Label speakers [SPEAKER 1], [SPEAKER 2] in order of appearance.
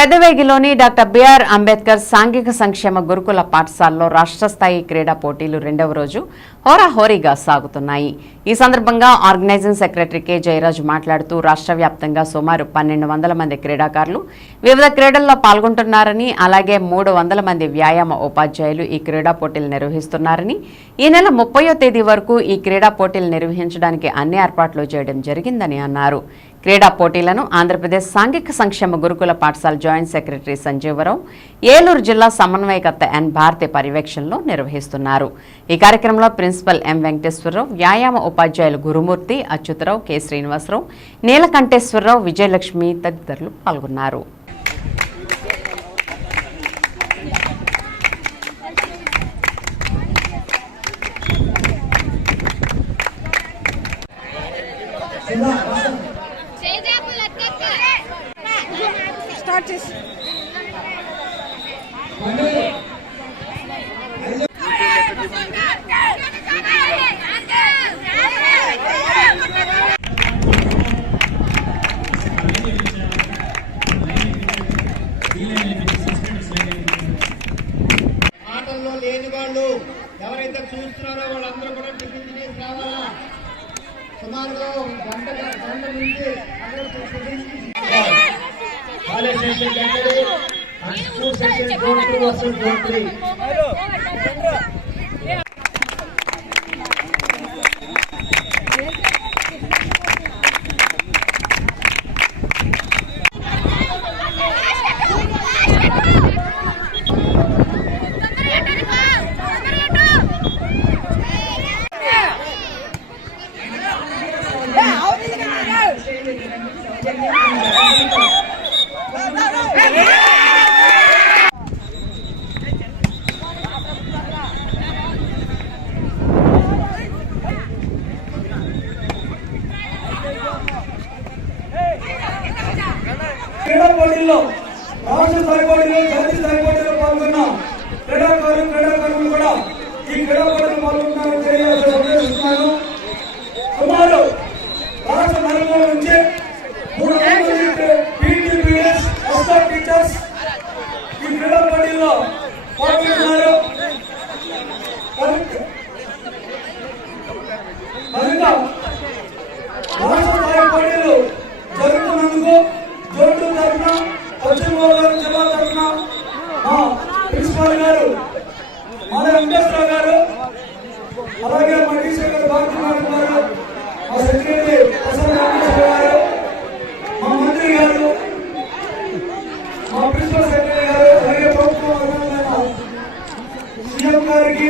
[SPEAKER 1] పెద్దవేగిలోని doctor BR Ambedkar సాంఘిక సంక్షేమ గురుకుల పాఠశాలలో రాష్ట్ర స్థాయి క్రీడా పోటీలు రెండవ రోజు హోరాహోరీగా సాగుతున్నాయి. ఈ సందర్భంగా ఆర్గనైజింగ్ సెక్రటరీ కె. జయరాజు మాట్లాడుతూ రాష్ట్ర వ్యాప్తంగా సుమారు పన్నెండు వందల మంది క్రీడాకారులు వివిధ క్రీడల్లో పాల్గొంటున్నారని అలాగే మూడు వందల మంది వ్యాయామ ఉపాధ్యాయులు ఈ క్రీడా పోటీలు నిర్వహిస్తున్నారని ఈ నెల ముప్పయో తేదీ వరకు ఈ క్రీడా పోటీలు నిర్వహించడానికి అన్ని ఏర్పాట్లు చేయడం జరిగిందని అన్నారు. క్రీడా పోటీలను ఆంధ్రప్రదేశ్ సాంఘిక సంక్షేమ గురుకుల పాఠశాల జాయింట్ సెక్రటరీ సంజీవరావు ఏలూరు జిల్లా సమన్వయకర్త ఎన్ భారతి పర్యవేక్షణలో నిర్వహిస్తున్నారు. ఈ కార్యక్రమంలో ప్రిన్సిపల్ ఎం వెంకటేశ్వరరావు వ్యాయామ ఉపాధ్యాయులు గురుమూర్తి అచ్యుతరావు కె శ్రీనివాసరావు నీలకంఠేశ్వరరావు విజయలక్ష్మి తదితరులు పాల్గొన్నారు.
[SPEAKER 2] స్టార్ట్ చేసి
[SPEAKER 3] ఆటల్లో లేని వాళ్ళు ఎవరైతే చూస్తున్నారో వాళ్ళందరూ కూడా టిఫిన్ తినేసి రావాలా? సుమారుగా గంట గంట నుంచి అందరూ టిఫిన్ తినేసి ಶಾಲೆ ಶಿಕ್ಷಕರಿಗೆ ಹಾಗೂ ಸೆಷನ್ 2 2 ವರ್ಸಸ್
[SPEAKER 4] 3 సరిపోటీల్లో రాష్ట్ర సరిపోటీలో జాతీయ సరిపోటీలో పాల్గొన్న క్రీడాకారులు క్రీడాకారులు కూడా ఈ క్రీడాకారులు పాల్గొంటున్నారని తెలియజేస్తున్నాను. సుమారు రాష్ట్ర నలుగురు నుంచి మూడు టీచర్స్ ఈ క్రీడా పోటీల్లో పాల్గొంటున్నారు. ప్రిన్సిపాల్ గారు మన వెంకటేశ్వర గారు అలాగే మా టీచర్ గారు గారు మా సెక్రటరీ ప్రసన్న వెంకటేశ్వర గారు మా మంత్రి గారు మా ప్రిన్సిపల్ సెక్రటరీ గారు అలాగే ప్రభుత్వం సీఎం గారికి